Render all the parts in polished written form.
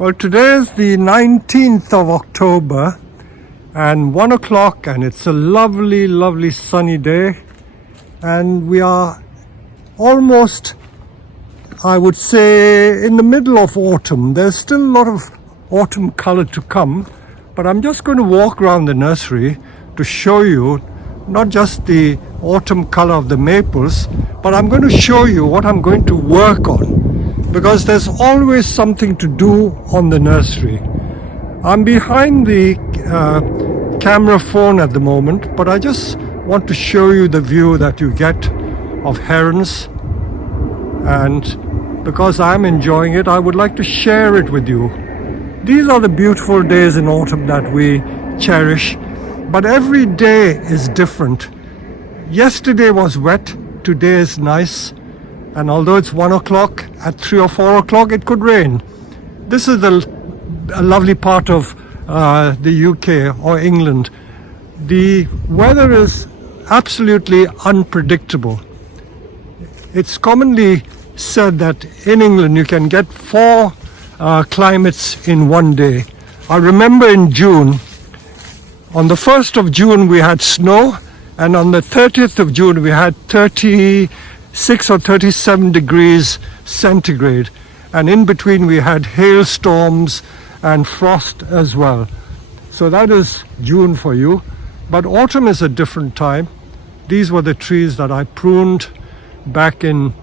Well, today is the 19th of October and 1 o'clock, and it's a lovely, lovely sunny day. And we are almost, I would say, in the middle of autumn. There's still a lot of autumn color to come, but I'm just going to walk around the nursery to show you not just the autumn color of the maples, but I'm going to show you what I'm going to work on, because there's always something to do on the nursery. I'm behind the camera phone at the moment, but I just want to show you the view that you get of herons, and because I'm enjoying it, I would like to share it with you. These are the beautiful days in autumn that we cherish, but every day is different. Yesterday was wet, today is nice, and although it's 1 o'clock, at 3 or 4 o'clock it could rain. This is a lovely part of the UK or England. The weather is absolutely unpredictable. It's commonly said that in England you can get 4 climates in one day. I remember in June, on the 1st of June we had snow, and on the 30th of June we had 36 or 37 degrees centigrade, and in between we had hailstorms and frost as well. So that is June for you. But autumn is a different time. These were the trees that I pruned back in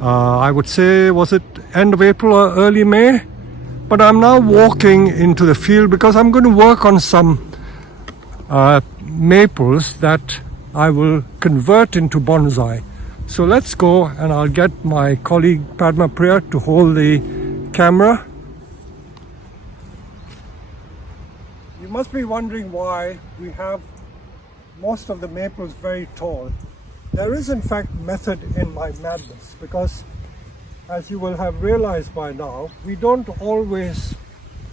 I would say, was it end of April or early May? But I'm now walking into the field because I'm going to work on some maples that I will convert into bonsai. So let's go, and I'll get my colleague Padma Priya to hold the camera. You must be wondering why we have most of the maples very tall. There is in fact method in my madness, because as you will have realized by now, we don't always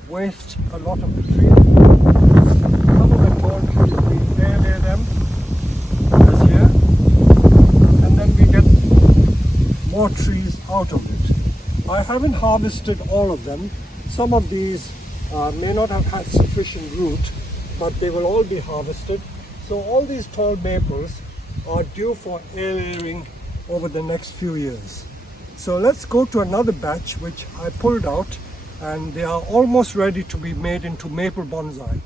waste a lot of the trees. Some of the tall trees, we air them as here, and then we get more trees out of it. I haven't harvested all of them. Some of these may not have had sufficient root, but they will all be harvested. So all these tall maples are due for airing over the next few years. So let's go to another batch which I pulled out, and they are almost ready to be made into maple bonsai.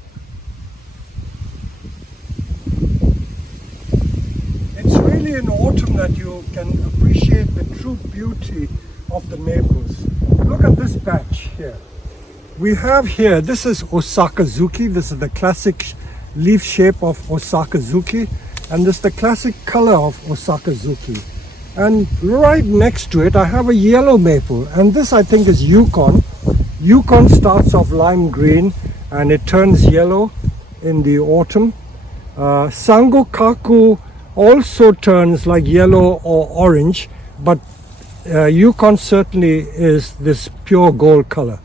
It's really in autumn that you can appreciate the true beauty of the maples. Look at this batch here. We have here, this is Osakazuki. This is the classic leaf shape of Osakazuki, and this is the classic color of Osakazuki. And right next to it I have a yellow maple, and this I think is Yukon. Yukon starts off lime green and it turns yellow in the autumn. Sangokaku also turns like yellow or orange, but Yukon certainly is this pure gold color.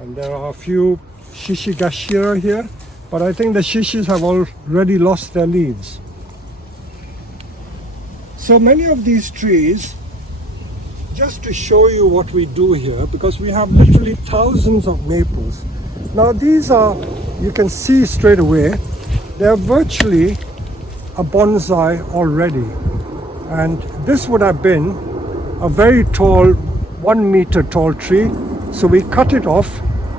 And there are a few Shishigashira here, but I think the shishis have already lost their leaves. So many of these trees, just to show you what we do here, because we have literally thousands of maples. Now these are, you can see straight away, they're virtually a bonsai already. And this would have been a very tall, 1 meter tall tree. So we cut it off,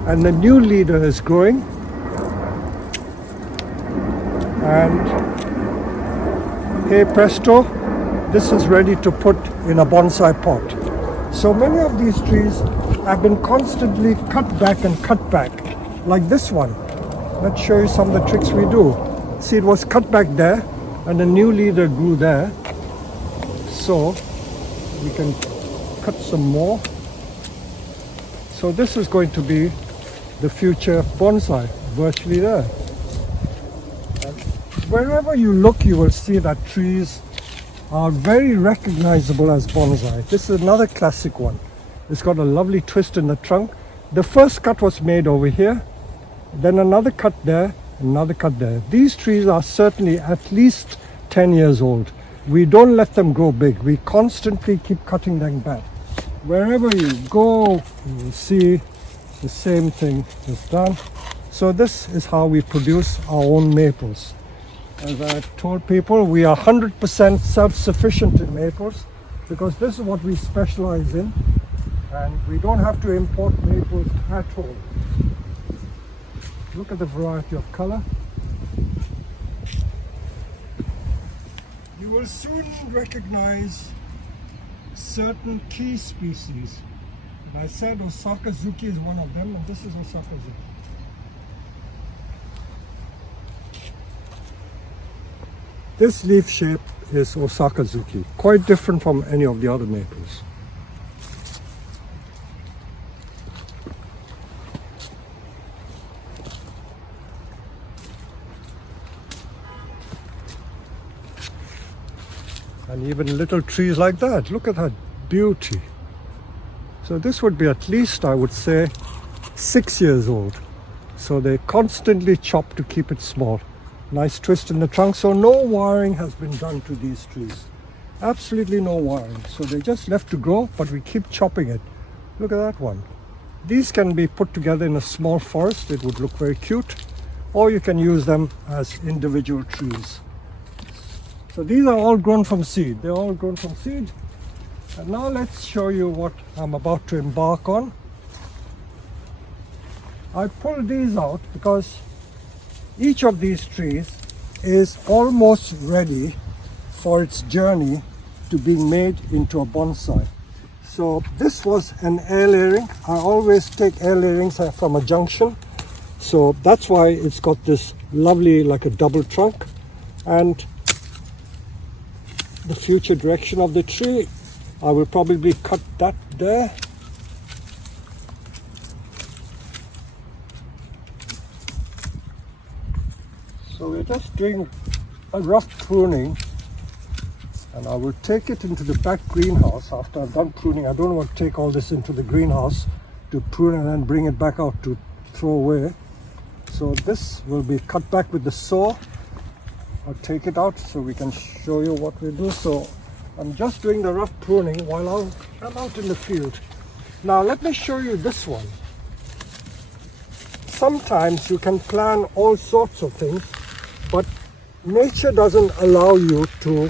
and the new leader is growing. And hey presto, this is ready to put in a bonsai pot. So many of these trees have been constantly cut back and cut back, like this one. Let's show you some of the tricks we do. See, it was cut back there, and a new leader grew there. So we can cut some more. So this is going to be the future bonsai, virtually there. And wherever you look, you will see that trees are very recognizable as bonsai. This is another classic one. It's got a lovely twist in the trunk. The first cut was made over here, then another cut there, another cut there. These trees are certainly at least 10 years old. We don't let them grow big. We constantly keep cutting them back. wherever you go, you will see the same thing is done. So this is how we produce our own maples. As I told people, we are 100% self-sufficient in maples because this is what we specialize in, and we don't have to import maples at all. Look at the variety of color. You will soon recognize certain key species. And I said Osaka Zuki is one of them, and this is Osaka Zuki. This leaf shape is Osaka Zuki, quite different from any of the other maples. And even little trees like that, look at that beauty. So this would be at least, I would say, 6 years old. So they constantly chop to keep it small. Nice twist in the trunk, so no wiring has been done to these trees. Absolutely no wiring. So they're just left to grow, but we keep chopping it. Look at that one. These can be put together in a small forest. It would look very cute. Or you can use them as individual trees. So these are all grown from seed. They're all grown from seed. And now let's show you what I'm about to embark on. I pulled these out because each of these trees is almost ready for its journey to being made into a bonsai. So this was an air layering. I always take air layerings from a junction. So that's why it's got this lovely, like a double trunk. And the future direction of the tree, I will probably cut that there. So we're just doing a rough pruning, and I will take it into the back greenhouse after I've done pruning. I don't want to take all this into the greenhouse to prune and then bring it back out to throw away. So this will be cut back with the saw. I'll take it out so we can show you what we do. So I'm just doing the rough pruning while I'm out in the field. Now let me show you this one. Sometimes you can plan all sorts of things, but nature doesn't allow you to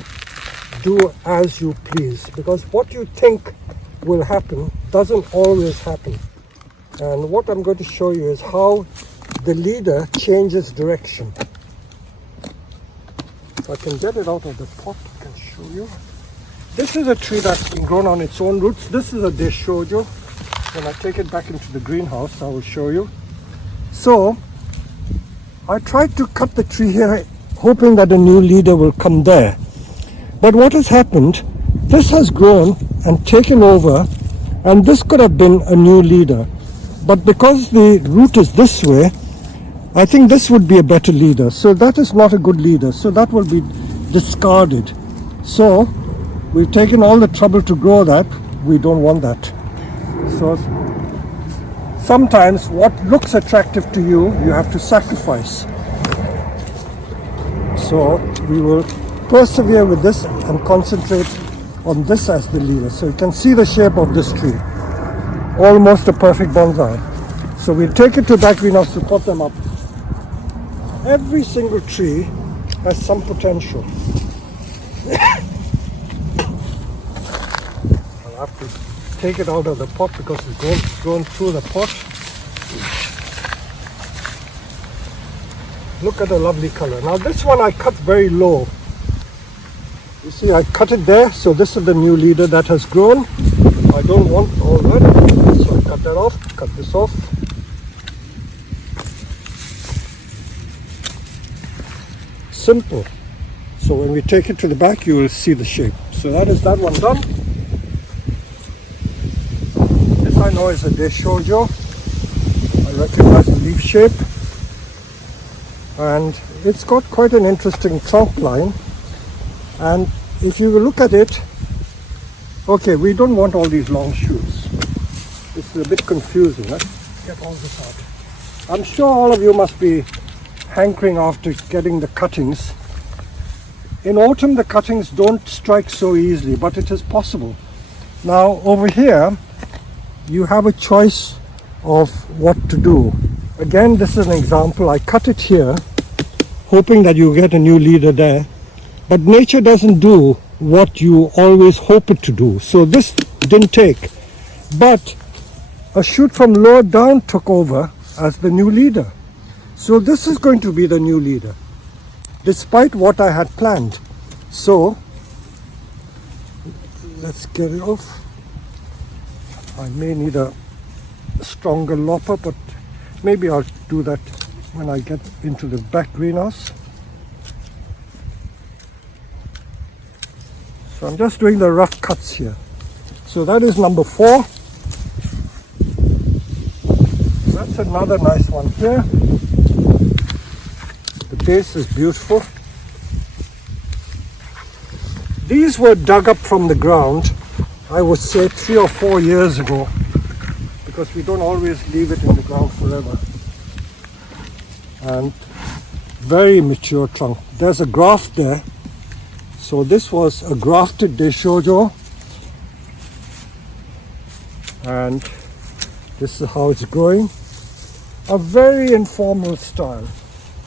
do as you please, because what you think will happen doesn't always happen. And what I'm going to show you is how the leader changes direction. If I can get it out of the pot, I can show you. This is a tree that's been grown on its own roots. This is a deshojo. When I take it back into the greenhouse, I will show you. So I tried to cut the tree here, hoping that a new leader will come there. But what has happened, this has grown and taken over, and this could have been a new leader. But because the root is this way, I think this would be a better leader. So that is not a good leader. So that will be discarded. So we've taken all the trouble to grow that. We don't want that. So sometimes what looks attractive to you, you have to sacrifice. So we will persevere with this and concentrate on this as the leader. So you can see the shape of this tree. Almost a perfect bonsai. So we'll take it to back greenhouse to pot them up. Every single tree has some potential. I'll have to take it out of the pot because it's grown through the pot. Look at the lovely color. Now this one I cut very low. You see, I cut it there, so this is the new leader that has grown. I don't want all that, so I cut that off, cut this off. Simple. So when we take it to the back, you will see the shape. So that is that one done. This I know is a deshojo. I recognize the leaf shape. And it's got quite an interesting trunk line. And if you look at it, okay, we don't want all these long shoots. It's a bit confusing. Let's get all this out. I'm sure all of you must be hankering after getting the cuttings. In autumn, the cuttings don't strike so easily, but it is possible. Now over here, you have a choice of what to do. Again, this is an example. I cut it here, hoping that you get a new leader there. But nature doesn't do what you always hope it to do. So this didn't take. But a shoot from lower down took over as the new leader. So this is going to be the new leader, despite what I had planned. So let's get it off. I may need a stronger lopper, but maybe I'll do that when I get into the back greenhouse. So I'm just doing the rough cuts here. So that is number 4. That's another nice one here. The base is beautiful. These were dug up from the ground, I would say 3 or 4 years ago, because we don't always leave it in the ground forever. And very mature trunk. There's a graft there. So this was a grafted Deshojo, and this is how it's growing. A very informal style.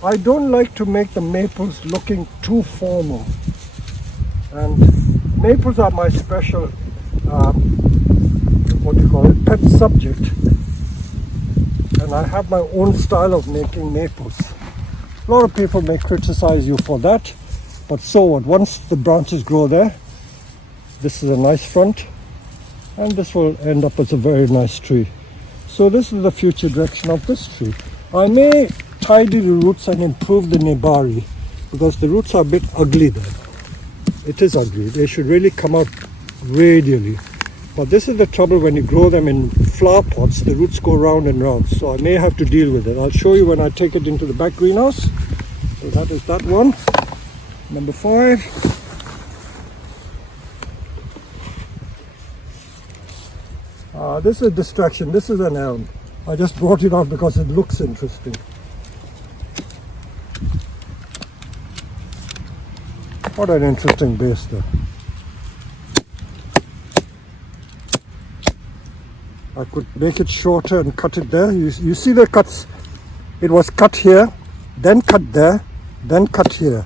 I don't like to make the maples looking too formal. And maples are my special, pet subject. And I have my own style of making maples. A lot of people may criticize you for that, but so what? Once the branches grow there, this is a nice front, and this will end up as a very nice tree. So this is the future direction of this tree. I may tidy the roots and improve the nebari, because the roots are a bit ugly there. It is ugly. They should really come out radially. But this is the trouble when you grow them in flower pots, the roots go round and round. So I may have to deal with it. I'll show you when I take it into the back greenhouse. So that is that one. Number 5. This is a distraction. This is an elm. I just brought it out because it looks interesting. What an interesting base there. I could make it shorter and cut it there. You see the cuts. It was cut here, then cut there, then cut here.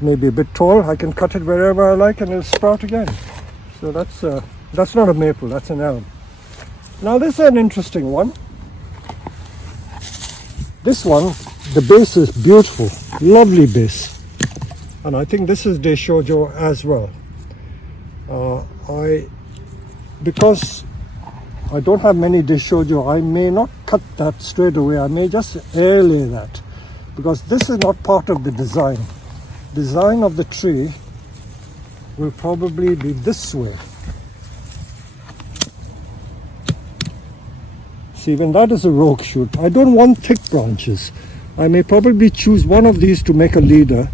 Maybe a bit tall. I can cut it wherever I like and it'll sprout again. So that's not a maple, that's an elm. Now this is an interesting one. This one, the base is beautiful, lovely base. And I think this is Deshojo as well. Because I don't have many Deshojo, I may not cut that straight away. I may just air lay that, because this is not part of the design. Design of the tree will probably be this way. See, even that is a rogue shoot. I don't want thick branches. I may probably choose one of these to make a leader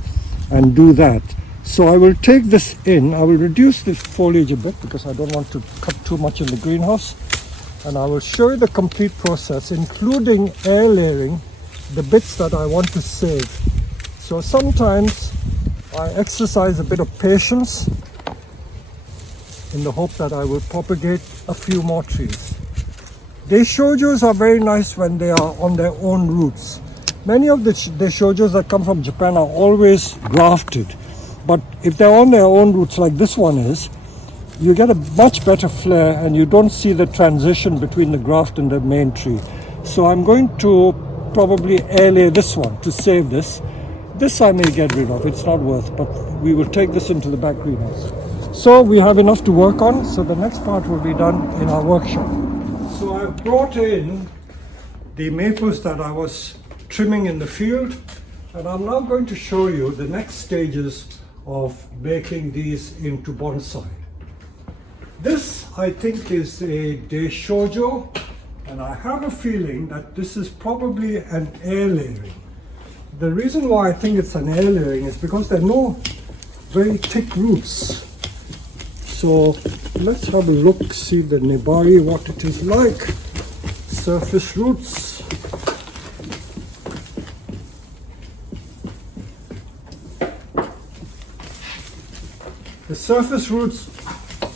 and do that. So I will take this in. I will reduce the foliage a bit because I don't want to cut too much in the greenhouse. And I will show you the complete process, including air layering the bits that I want to save. So sometimes I exercise a bit of patience in the hope that I will propagate a few more trees. Deishojos are very nice when they are on their own roots. Many of the Deishojos that come from Japan are always grafted. But if they're on their own roots like this one is, you get a much better flare and you don't see the transition between the graft and the main tree. So I'm going to probably air lay this one to save this. This I may get rid of, it's not worth, but we will take this into the back greenhouse. So we have enough to work on, so the next part will be done in our workshop. So I brought in the maples that I was trimming in the field, and I'm now going to show you the next stages of making these into bonsai. This I think is a Deishojo, and I have a feeling that this is probably an air layering. The reason why I think it's an air layering is because there are no very thick roots. So let's have a look, see the nebari, what it is like. Surface roots. The surface roots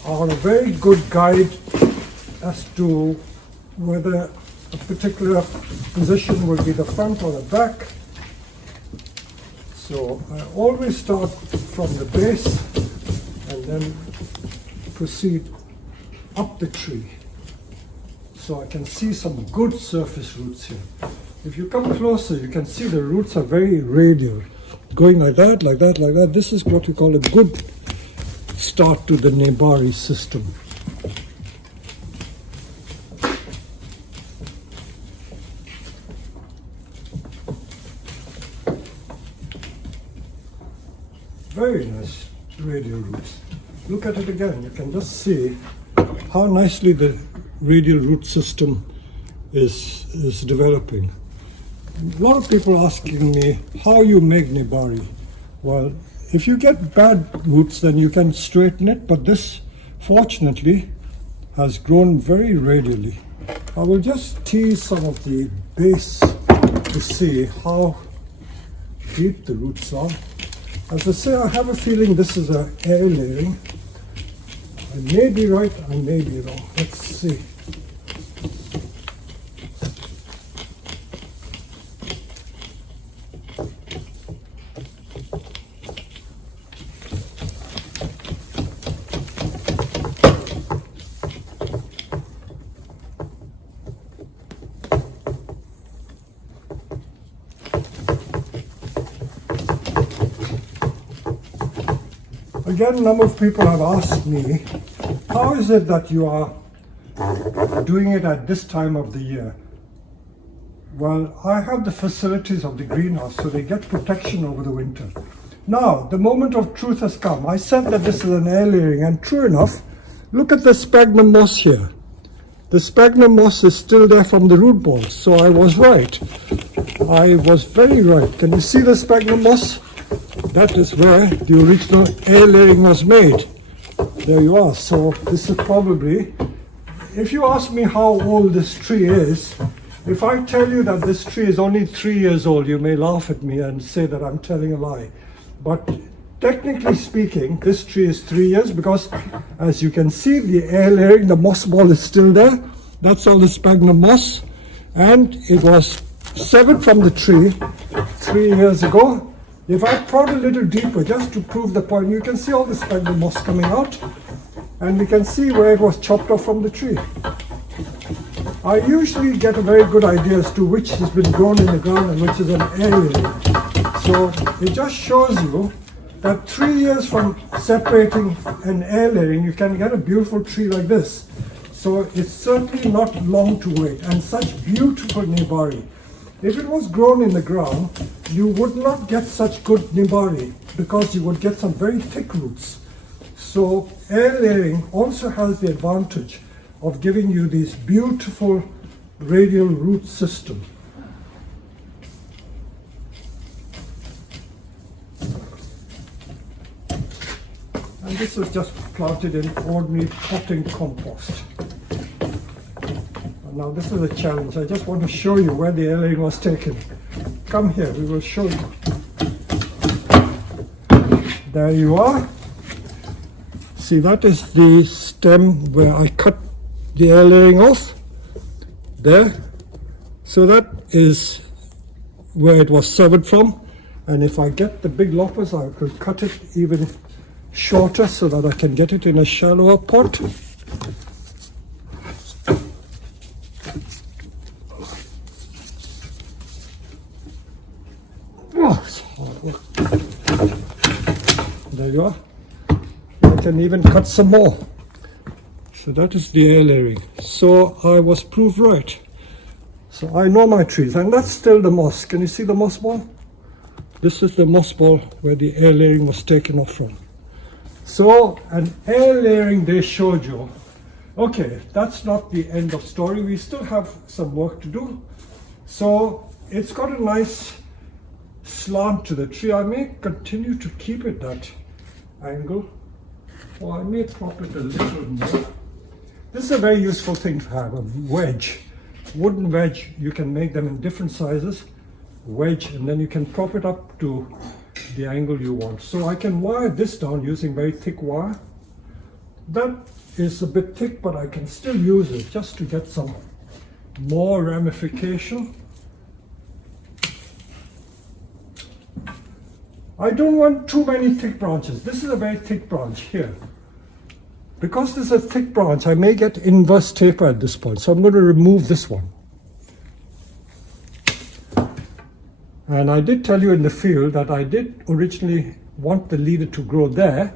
are a very good guide as to whether a particular position will be the front or the back. So I always start from the base and then proceed up the tree. So I can see some good surface roots here. If you come closer, you can see the roots are very radial, going like that, like that, like that. This is what we call a good start to the Nebari system. Very nice radial roots. Look at it again. You can just see how nicely the radial root system is developing. A lot of people asking me how you make Nebari. Well, if you get bad roots, then you can straighten it, but this fortunately has grown very radially. I will just tease some of the base to see how deep the roots are. As I say, I have a feeling this is an air layering. I may be right, I may be wrong. Let's see. Again, a number of people have asked me, how is it that you are doing it at this time of the year? Well, I have the facilities of the greenhouse, so they get protection over the winter. Now, the moment of truth has come. I said that this is an air layering, and true enough, look at the sphagnum moss here. The sphagnum moss is still there from the root balls, so I was right. I was very right. Can you see the sphagnum moss? That is where the original air layering was made. There you are. So this is probably, if you ask me how old this tree is, if I tell you that this tree is only 3 years old, you may laugh at me and say that I'm telling a lie. But technically speaking, this tree is 3 years because, as you can see, the air layering, the moss ball is still there. That's all the sphagnum moss. And it was severed from the tree 3 years ago. If I prod a little deeper, just to prove the point, you can see all the sphagnum moss coming out, and we can see where it was chopped off from the tree. I usually get a very good idea as to which has been grown in the ground and which is an air layering. So it just shows you that 3 years from separating an air layering, you can get a beautiful tree like this. So it's certainly not long to wait, and such beautiful Nebari. If it was grown in the ground, you would not get such good Nebari because you would get some very thick roots. So air layering also has the advantage of giving you this beautiful radial root system. And this is just planted in ordinary potting compost. Now this is a challenge. I just want to show you where the air layering was taken. Come here, we will show you. There you are. See, that is the stem where I cut the air layering off. There. So that is where it was severed from. And if I get the big loppers, I could cut it even shorter so that I can get it in a shallower pot. There you are. I can even cut some more. So that is the air layering. So I was proved right. So I know my trees, and that's still the moss. Can you see the moss ball? This is the moss ball where the air layering was taken off from. So an air layering they showed you. Okay, that's not the end of story. We still have some work to do. So it's got a nice slant to the tree. I may continue to keep it that angle, or I may prop it a little more. This is a very useful thing to have, a wedge. Wooden wedge, you can make them in different sizes. Wedge, and then you can prop it up to the angle you want. So I can wire this down using very thick wire. That is a bit thick, but I can still use it just to get some more ramification. I don't want too many thick branches. This is a very thick branch here. Because this is a thick branch, I may get inverse taper at this point. So I'm going to remove this one. And I did tell you in the field that I did originally want the leader to grow there,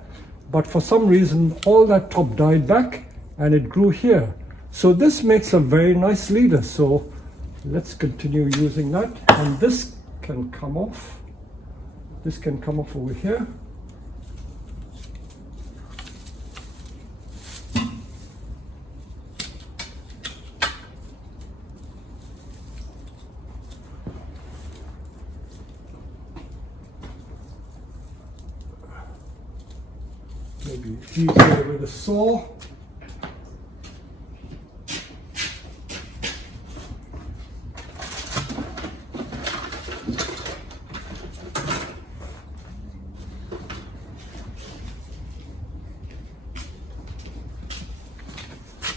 but for some reason all that top died back and it grew here. So this makes a very nice leader. So let's continue using that. And this can come off. This can come off over here. Maybe easier with a saw.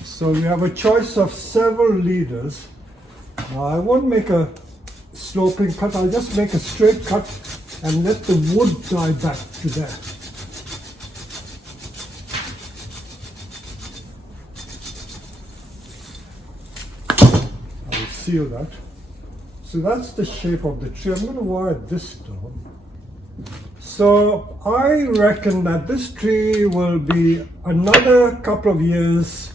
So we have a choice of several leaders. I won't make a sloping cut, I'll just make a straight cut and let the wood die back to there. I'll seal that. So that's the shape of the tree. I'm going to wire this down. So I reckon that this tree will be another couple of years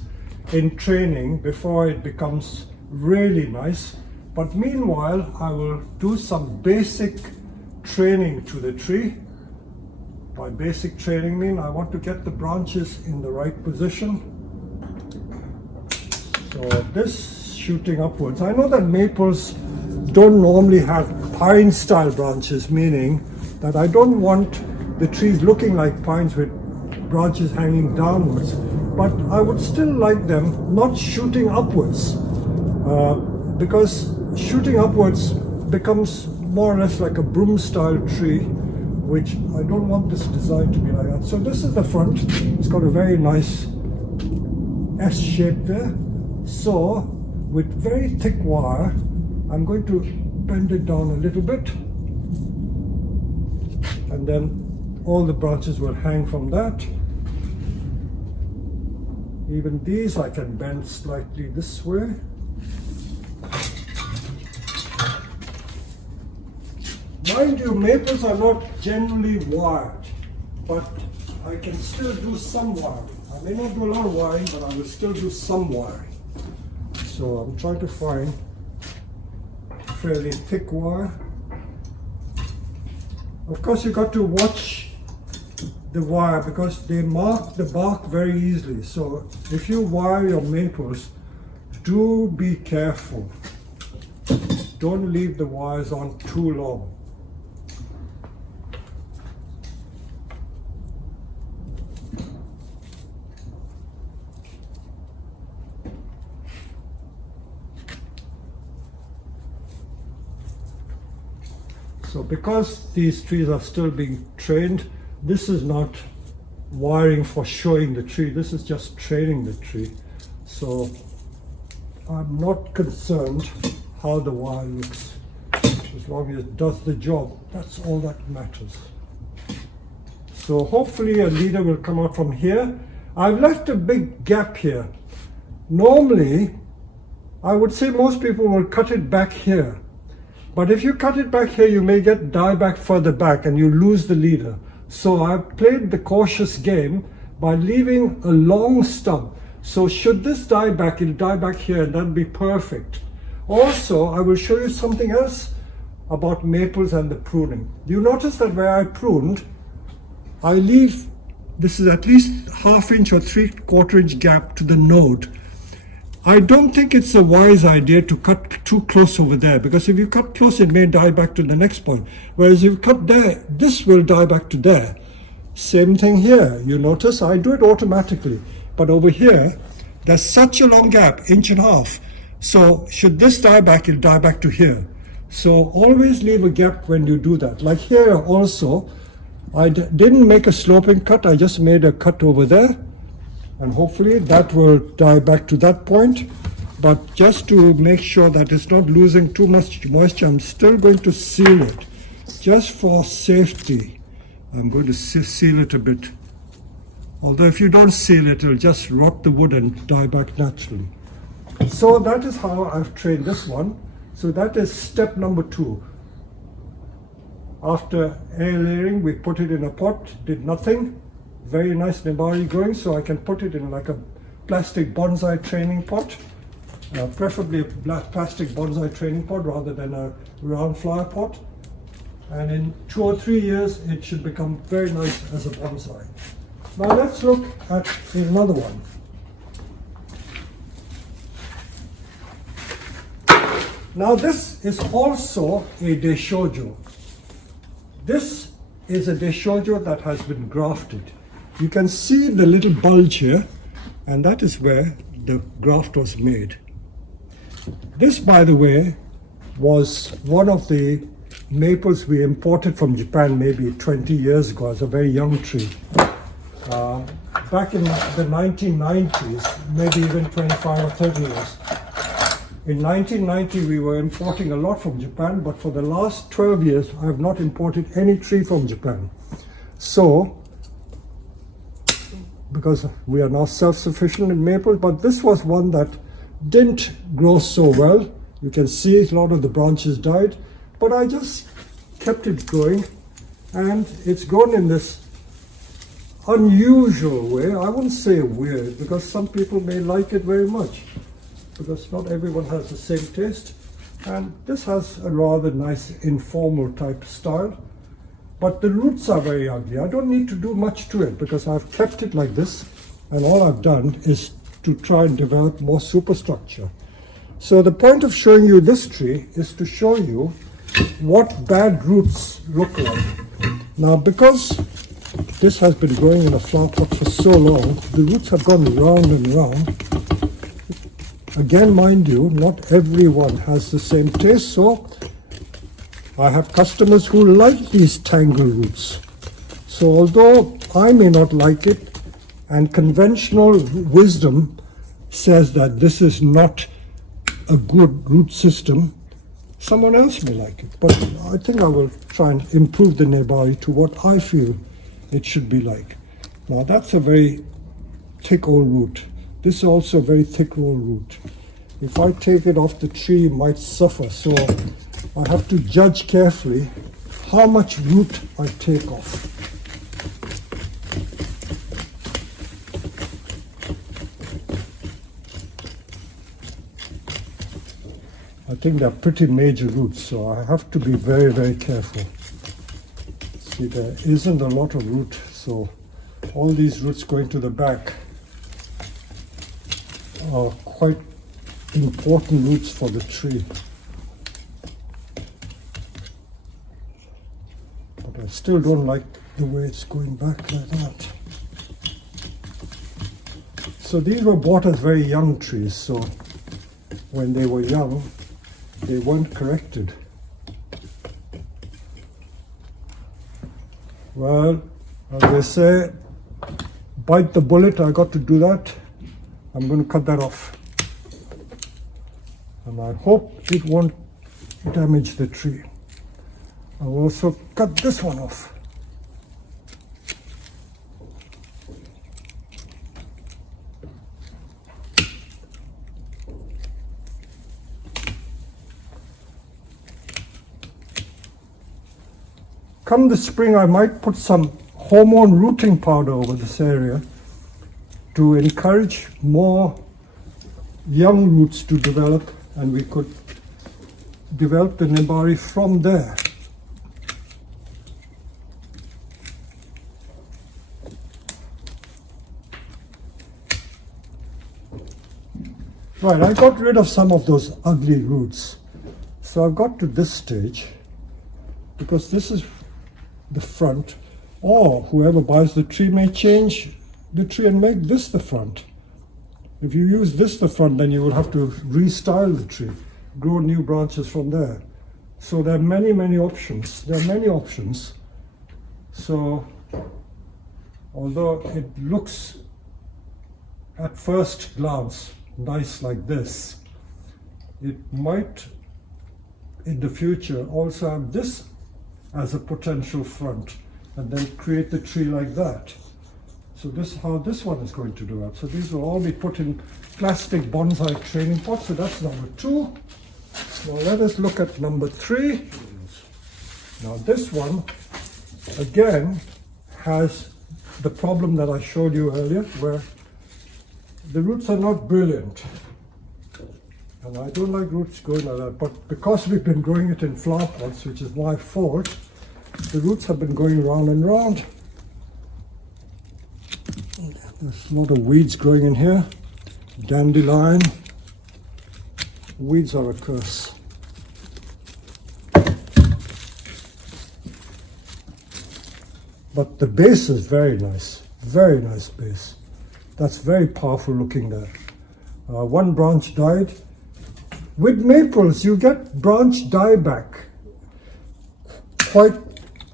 in training before it becomes really nice. But meanwhile, I will do some basic training to the tree. By basic training, I mean I want to get the branches in the right position. So this shooting upwards. I know that maples don't normally have pine style branches, meaning that I don't want the trees looking like pines with branches hanging downwards, but I would still like them not shooting upwards, because shooting upwards becomes more or less like a broom style tree, which I don't want this design to be like that. So this is the front. It's got a very nice S shape there. So with very thick wire, I'm going to bend it down a little bit, and then all the branches will hang from that. Even these I can bend slightly this way. Mind you, maples are not generally wired, but I can still do some wiring. I may not do a lot of wiring, but I will still do some wiring. So I'm trying to find fairly thick wire. Of course, you got to watch the wire because they mark the bark very easily. So if you wire your maples, do be careful. Don't leave the wires on too long. So because these trees are still being trained, this is not wiring for showing the tree, this is just training the tree. So I'm not concerned how the wire looks. As long as it does the job, that's all that matters. So hopefully a leader will come out from here. I've left a big gap here. Normally, I would say most people will cut it back here. But if you cut it back here, you may get dieback further back and you lose the leader. So I've played the cautious game by leaving a long stump. So should this die back, it'll die back here and that'll be perfect. Also, I will show you something else about maples and the pruning. You notice that where I pruned, I leave, this is at least ½ inch or 3/4 inch gap to the node. I don't think it's a wise idea to cut too close over there, because if you cut close, it may die back to the next point. Whereas if you cut there, this will die back to there. Same thing here. You notice I do it automatically. But over here, there's such a long gap, 1.5 inches. So should this die back, it'll die back to here. So always leave a gap when you do that. Like here also, I didn't make a sloping cut. I just made a cut over there. and hopefully that will die back to that point. But just to make sure that it's not losing too much moisture, I'm still going to seal it, just for safety. I'm going to seal it a bit. Although if you don't seal it, it'll just rot the wood and die back naturally. So that is how I've trained this one. So that is step number 2. After air layering, we put it in a pot, did nothing. Very nice nebari growing, so I can put it in like a plastic bonsai training pot. Preferably a plastic bonsai training pot rather than a round flower pot. And in 2 or 3 years, it should become very nice as a bonsai. Now let's look at another one. Now this is also a Deishojo. This is a Deishojo that has been grafted. You can see the little bulge here, and that is where the graft was made. This, by the way, was one of the maples we imported from Japan maybe 20 years ago as a very young tree. Back in the 1990s, maybe even 25 or 30 years. In 1990, we were importing a lot from Japan, but for the last 12 years, I have not imported any tree from Japan. So, because we are now self-sufficient in maple, but this was one that didn't grow so well. You can see a lot of the branches died, but I just kept it growing, and it's grown in this unusual way. I wouldn't say weird, because some people may like it very much, because not everyone has the same taste. And this has a rather nice informal type style, but the roots are very ugly. I don't need to do much to it because I've kept it like this, and all I've done is to try and develop more superstructure. So the point of showing you this tree is to show you what bad roots look like. Now, because this has been growing in a flower pot for so long, the roots have gone round and round. Again, mind you, not everyone has the same taste, so I have customers who like these tangle roots. So although I may not like it, and conventional wisdom says that this is not a good root system, someone else may like it. But I think I will try and improve the nebari to what I feel it should be like. Now that's a very thick old root. This is also a very thick old root. If I take it off the tree, it might suffer. So I have to judge carefully how much root I take off. I think they're pretty major roots, so I have to be very, very careful. See, there isn't a lot of root, so all these roots going to the back are quite important roots for the tree. But I still don't like the way it's going back like that. So these were bought as very young trees, so when they were young, they weren't corrected. Well, as they say, bite the bullet. I got to do that. I'm going to cut that off. And I hope it won't damage the tree. I'll also cut this one off. Come the spring, I might put some hormone rooting powder over this area to encourage more young roots to develop, and we could develop the nebari from there. Right, I got rid of some of those ugly roots. So I've got to this stage, because this is the front, or whoever buys the tree may change the tree and make this the front. If you use this the front, then you will have to restyle the tree, grow new branches from there. So there are many, many options. There are many options. So although it looks at first glance nice like this, it might in the future also have this as a potential front and then create the tree like that. So this is how this one is going to do it. So these will all be put in plastic bonsai training pots. So that's number 2. Now let us look at number 3. Now this one again has the problem that I showed you earlier, where the roots are not brilliant. And I don't like roots going like that, but because we've been growing it in flower pots, which is my fault, the roots have been going round and round. There's a lot of weeds growing in here. Dandelion. Weeds are a curse. But the base is very nice base. That's very powerful looking there. One branch died. With maples, you get branch dieback quite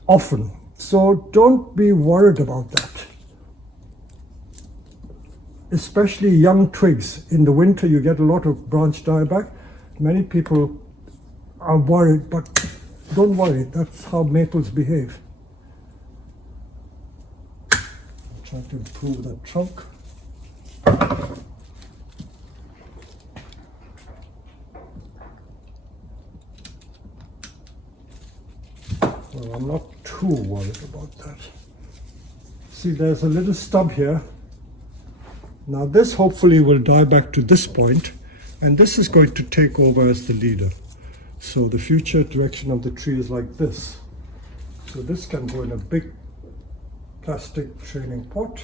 often. So don't be worried about that. Especially young twigs. In the winter, you get a lot of branch dieback. Many people are worried, but don't worry. That's how maples behave. I'm trying to improve that trunk. Well, I'm not too worried about that. See, there's a little stub here. Now this hopefully will die back to this point, and this is going to take over as the leader. So the future direction of the tree is like this. So this can go in a big plastic training pot.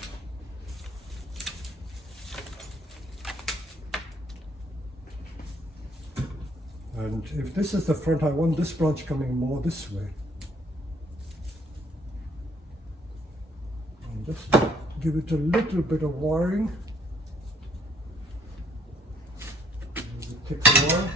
And if this is the front, I want this branch coming more this way. And just give it a little bit of wiring. Take a while.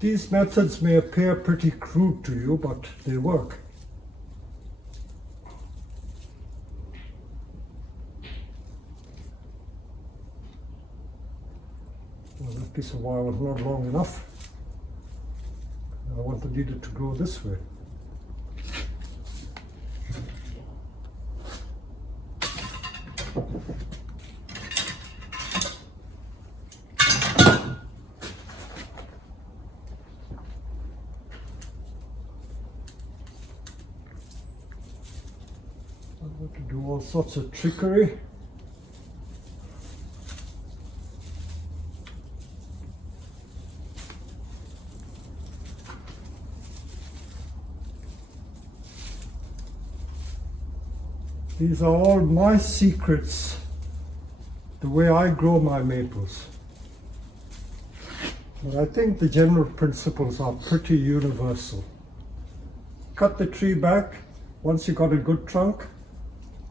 These methods may appear pretty crude to you, but they work. Well, that piece of wire was not long enough. I want the leader to go this way. To do all sorts of trickery. These are all my secrets, the way I grow my maples. But I think the general principles are pretty universal. Cut the tree back once you got a good trunk.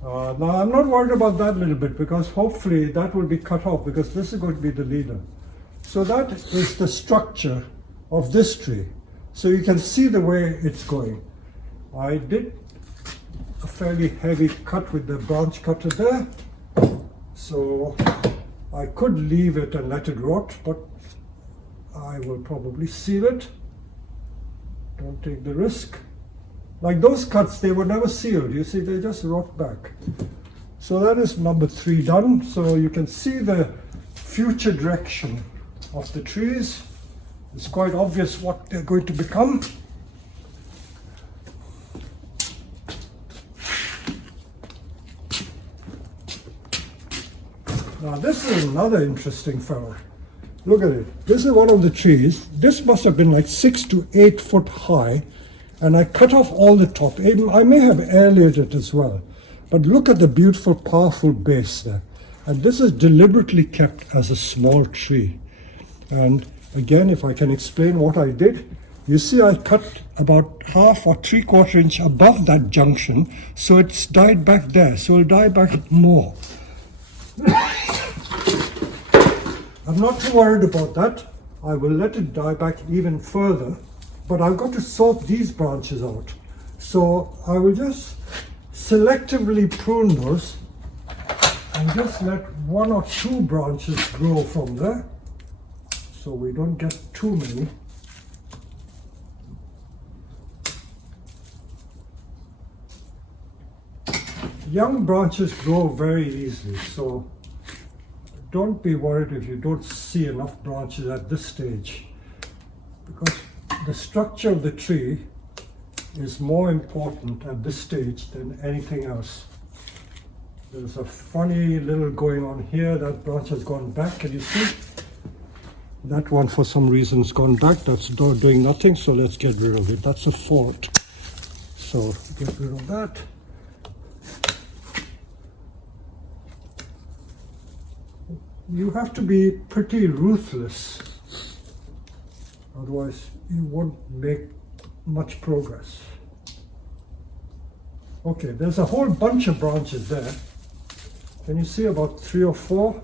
Now I'm not worried about that little bit, because hopefully that will be cut off, because this is going to be the leader. So that is the structure of this tree. So you can see the way it's going. I did a fairly heavy cut with the branch cutter there. So I could leave it and let it rot, but I will probably seal it. Don't take the risk. Like those cuts, they were never sealed. You see, they just rot back. So that is number 3 done. So you can see the future direction of the trees. It's quite obvious what they're going to become. Now this is another interesting fellow. Look at it. This is one of the trees. This must have been like 6 to 8 foot high. and I cut off all the top. I may have aerated it as well, but look at the beautiful, powerful base there. And this is deliberately kept as a small tree. And again, if I can explain what I did, you see I cut about 1/2 or 3/4 inch above that junction, so it's died back there, so it'll die back more. I'm not too worried about that. I will let it die back even further, but I've got to sort these branches out. So I will just selectively prune those and just let 1 or 2 branches grow from there, so we don't get too many. Young branches grow very easily, so don't be worried if you don't see enough branches at this stage, because the structure of the tree is more important at this stage than anything else. There's a funny little going on here. That branch has gone back. Can you see? That one for some reason has gone back. That's doing nothing, so let's get rid of it. That's a fault. So get rid of that. You have to be pretty ruthless, otherwise you won't make much progress. Okay, there's a whole bunch of branches there. Can you see about 3 or 4?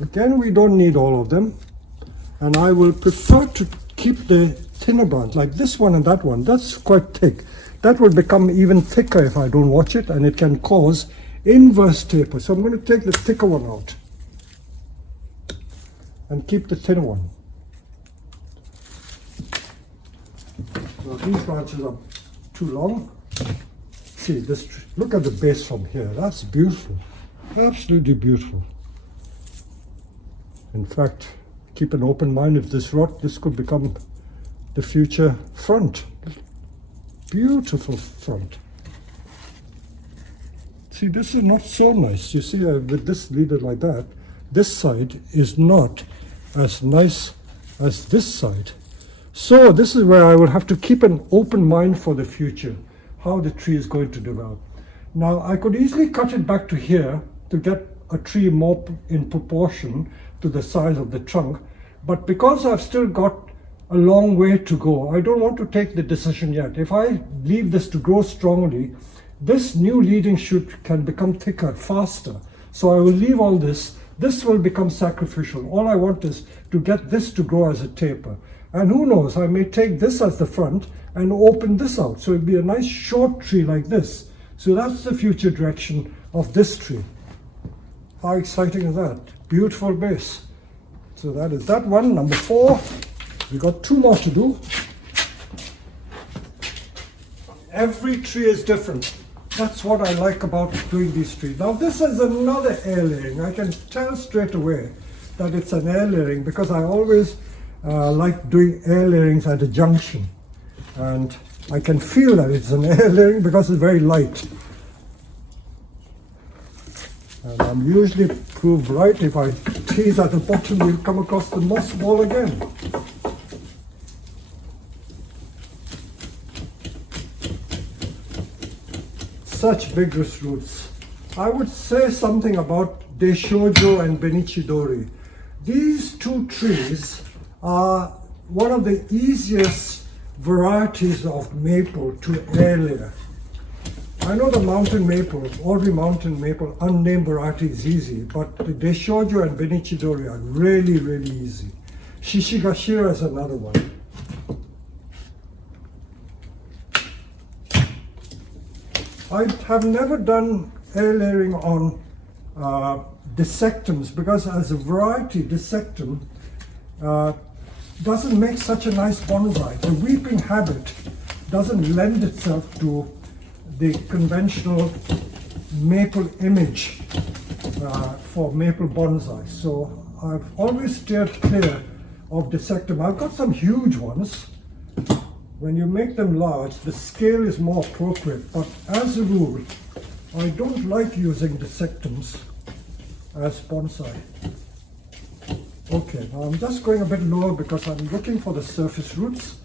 Again, we don't need all of them, and I will prefer to keep the thinner branch, like this one and that one. That's quite thick. That will become even thicker if I don't watch it, and it can cause inverse taper. So I'm going to take the thicker one out and keep the thinner one. So these branches are too long. See this, look at the base from here. That's beautiful, absolutely beautiful. In fact, keep an open mind. If this rot, this could become the future front. Beautiful front. See, this is not so nice. You see, with this leader like that, this side is not as nice as this side. So this is where I will have to keep an open mind for the future, how the tree is going to develop. Now, I could easily cut it back to here to get a tree more in proportion to the size of the trunk, but because I've still got a long way to go, I don't want to take the decision yet. If I leave this to grow strongly, this new leading shoot can become thicker faster. So I will leave all this. This will become sacrificial. All I want is to get this to grow as a taper. And who knows, I may take this as the front and open this out. So it'll be a nice short tree like this. So that's the future direction of this tree. How exciting is that? Beautiful base. So that is that one, number 4. We got 2 more to do. Every tree is different. That's what I like about doing these trees. Now this is another air layering. I can tell straight away that it's an air layering because I always like doing air layerings at a junction. And I can feel that it's an air layering because it's very light. And I'm usually proved right. If I tease at the bottom, we'll come across the moss ball again. Such vigorous roots. I would say something about Deishojo and Benichidori. These 2 trees are one of the easiest varieties of maple to air layer. I know the mountain maple, ordinary mountain maple, unnamed variety is easy, but the Deishojo and Benichidori are really, really easy. Shishigashira is another one. I have never done air layering on dissectums because as a variety, dissectum doesn't make such a nice bonsai. The weeping habit doesn't lend itself to the conventional maple image for maple bonsai. So I've always steered clear of dissectum. I've got some huge ones. When you make them large, the scale is more appropriate, but as a rule, I don't like using dissectums as bonsai. Okay, now I'm just going a bit lower because I'm looking for the surface roots,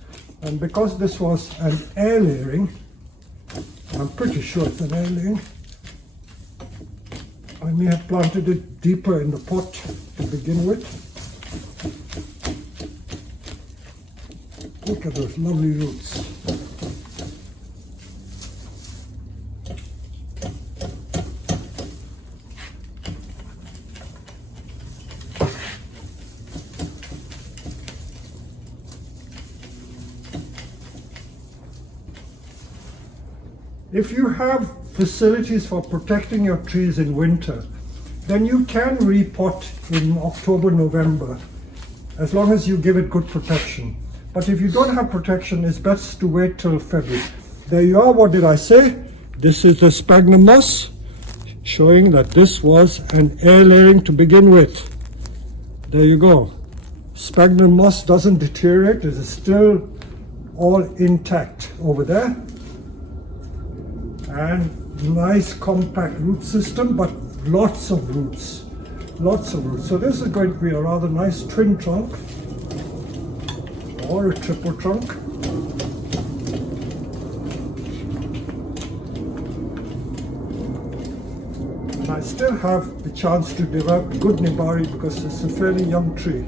And because this was an air layering, I'm pretty sure it's an air layering, I may have planted it deeper in the pot to begin with. Look at those lovely roots. If you have facilities for protecting your trees in winter, then you can repot in October, November, as long as you give it good protection. But if you don't have protection, it's best to wait till February. There you are. What did I say? This is the sphagnum moss, showing that this was an air layering to begin with. There you go. Sphagnum moss doesn't deteriorate. It is still all intact over there. And nice compact root system, but lots of roots. Lots of roots. So this is going to be a rather nice twin trunk or a triple trunk. And I still have the chance to develop good nibari because it's a fairly young tree.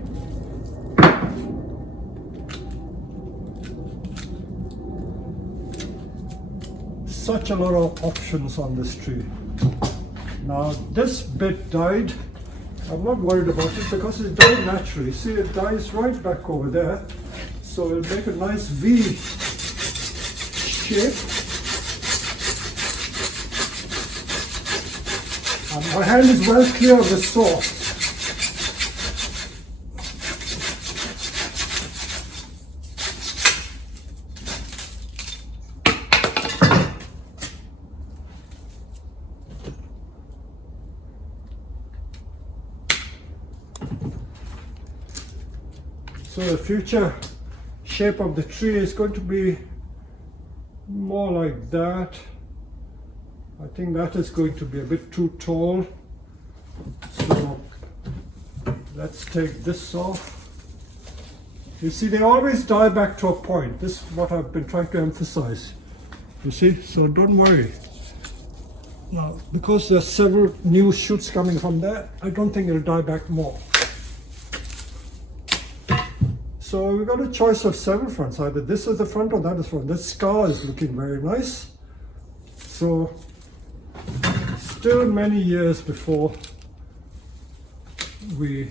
Such a lot of options on this tree. Now this bit died. I'm not worried about it because it died naturally. See, it dies right back over there. So it'll make a nice V shape. And my hand is well clear of the saw. So the future shape of the tree is going to be more like that. I think that is going to be a bit too tall. So let's take this off. You see, they always die back to a point. This is what I've been trying to emphasize. You see, so don't worry. Now, because there's several new shoots coming from there, I don't think it'll die back more. So we've got a choice of several fronts. Either this is the front or that is front. This scar is looking very nice. So still many years before we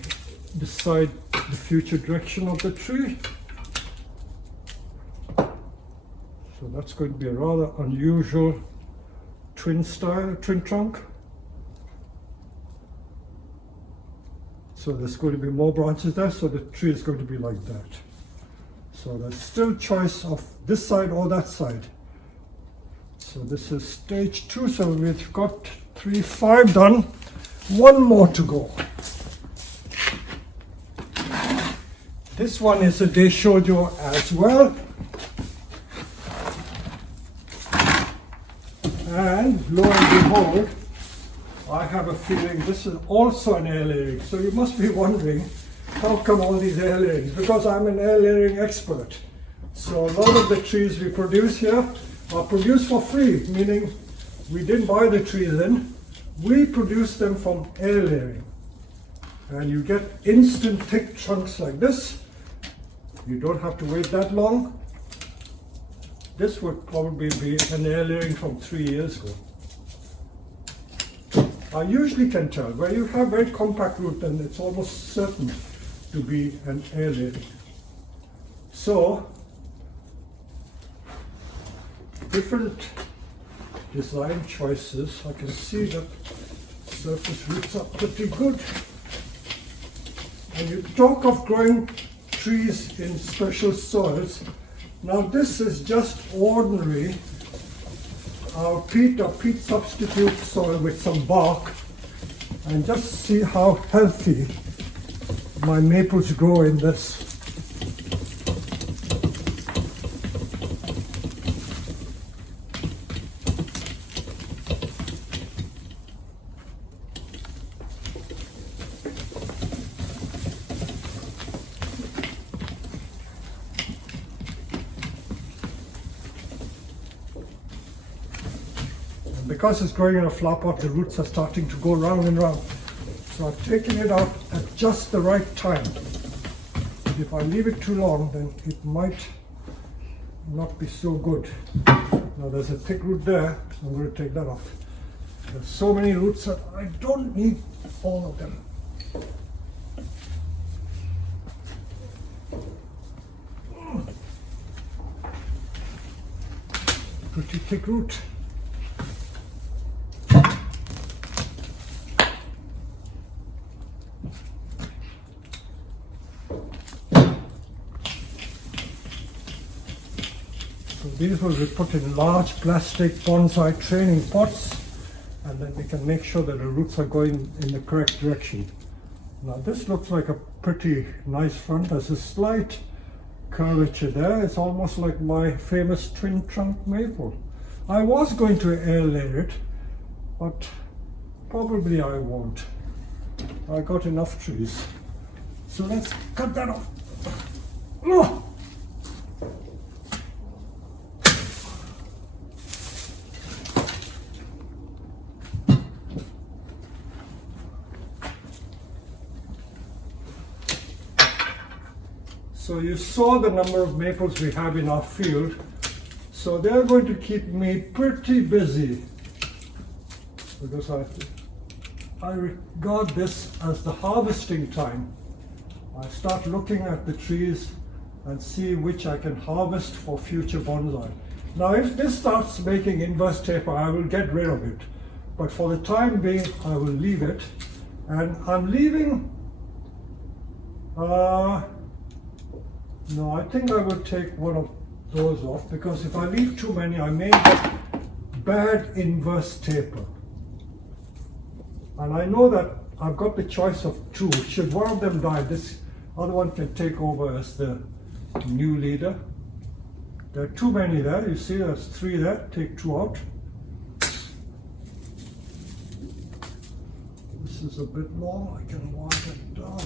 decide the future direction of the tree. So that's going to be a rather unusual twin trunk. So there's going to be more branches there, so the tree is going to be like that. So there's still choice of this side or that side. So this is stage 2, so we've got 3, 5 done. One more to go. This one is a Deshojo as well. And lo and behold, I have a feeling this is also an air layering. So you must be wondering, how come all these air layerings? Because I'm an air layering expert. So a lot of the trees we produce here are produced for free, meaning we didn't buy the trees in. We produce them from air layering. And you get instant thick trunks like this. You don't have to wait that long. This would probably be an air layering from 3 years ago. I usually can tell. Where you have very compact root, then it's almost certain to be an air layering. So, different design choices. I can see that surface roots are pretty good. And you talk of growing trees in special soils. Now this is just ordinary peat or peat substitute soil with some bark, and just see how healthy my maples grow in this. because it's growing in a flower pot, the roots are starting to go round and round. So I've taken it out at just the right time. If I leave it too long, then it might not be so good. Now there's a thick root there, so I'm going to take that off. There's so many roots that I don't need all of them. Pretty thick root. These will be put in large plastic bonsai training pots, and then we can make sure that the roots are going in the correct direction. Now this looks like a pretty nice front. There's a slight curvature there. It's almost like my famous twin trunk maple. I was going to air layer it, but probably I won't. I got enough trees. So let's cut that off. Oh! So you saw the number of maples we have in our field. So they're going to keep me pretty busy, because I regard this as the harvesting time. I start looking at the trees and see which I can harvest for future bonsai. Now if this starts making inverse taper, I will get rid of it. But for the time being, I will leave it. And I'm leaving no, I think I will take one of those off, because if I leave too many, I may get bad inverse taper. And I know that I've got the choice of two. Should one of them die, this other one can take over as the new leader. There are too many there. You see, there's 3 there. Take 2 out. This is a bit long. I can wind it down.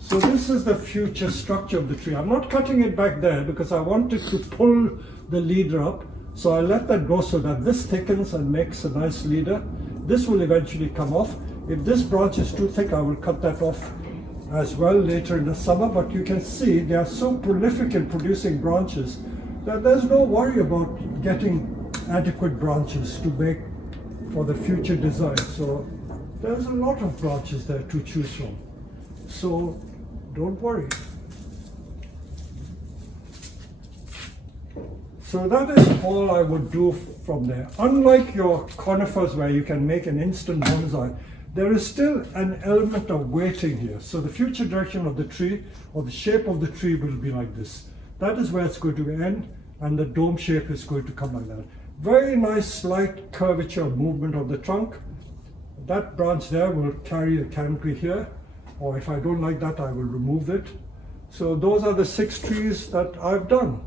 So this is the future structure of the tree. I'm not cutting it back there because I wanted to pull the leader up. So I let that go so that this thickens and makes a nice leader. This will eventually come off. If this branch is too thick, I will cut that off as well later in the summer. But you can see they are so prolific in producing branches that there's no worry about getting adequate branches to make for the future design. So there's a lot of branches there to choose from. So don't worry. So that is all I would do from there. Unlike your conifers where you can make an instant bonsai, there is still an element of waiting here. So the future direction of the tree, or the shape of the tree, will be like this. That is where it's going to end, and the dome shape is going to come like that. Very nice slight curvature movement of the trunk. That branch there will carry the canopy here, or if I don't like that, I will remove it. So those are the 6 trees that I've done,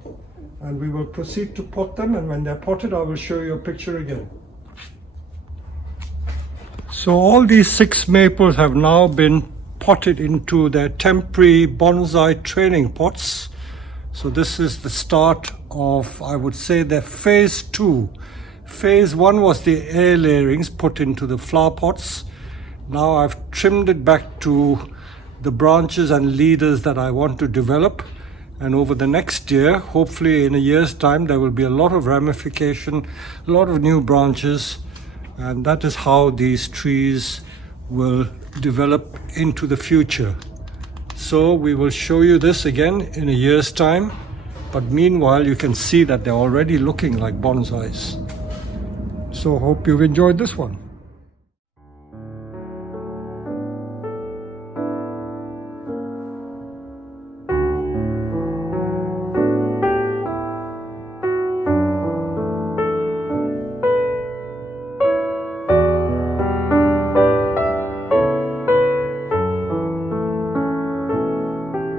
and we will proceed to pot them, and when they're potted, I will show you a picture again. So all these 6 maples have now been potted into their temporary bonsai training pots. So this is the start of, I would say, their phase 2. Phase 1 was the air layerings put into the flower pots. Now I've trimmed it back to the branches and leaders that I want to develop. And over the next year, hopefully in a year's time, there will be a lot of ramification, a lot of new branches. And that is how these trees will develop into the future. So we will show you this again in a year's time. But meanwhile, you can see that they're already looking like bonsais. So hope you've enjoyed this one.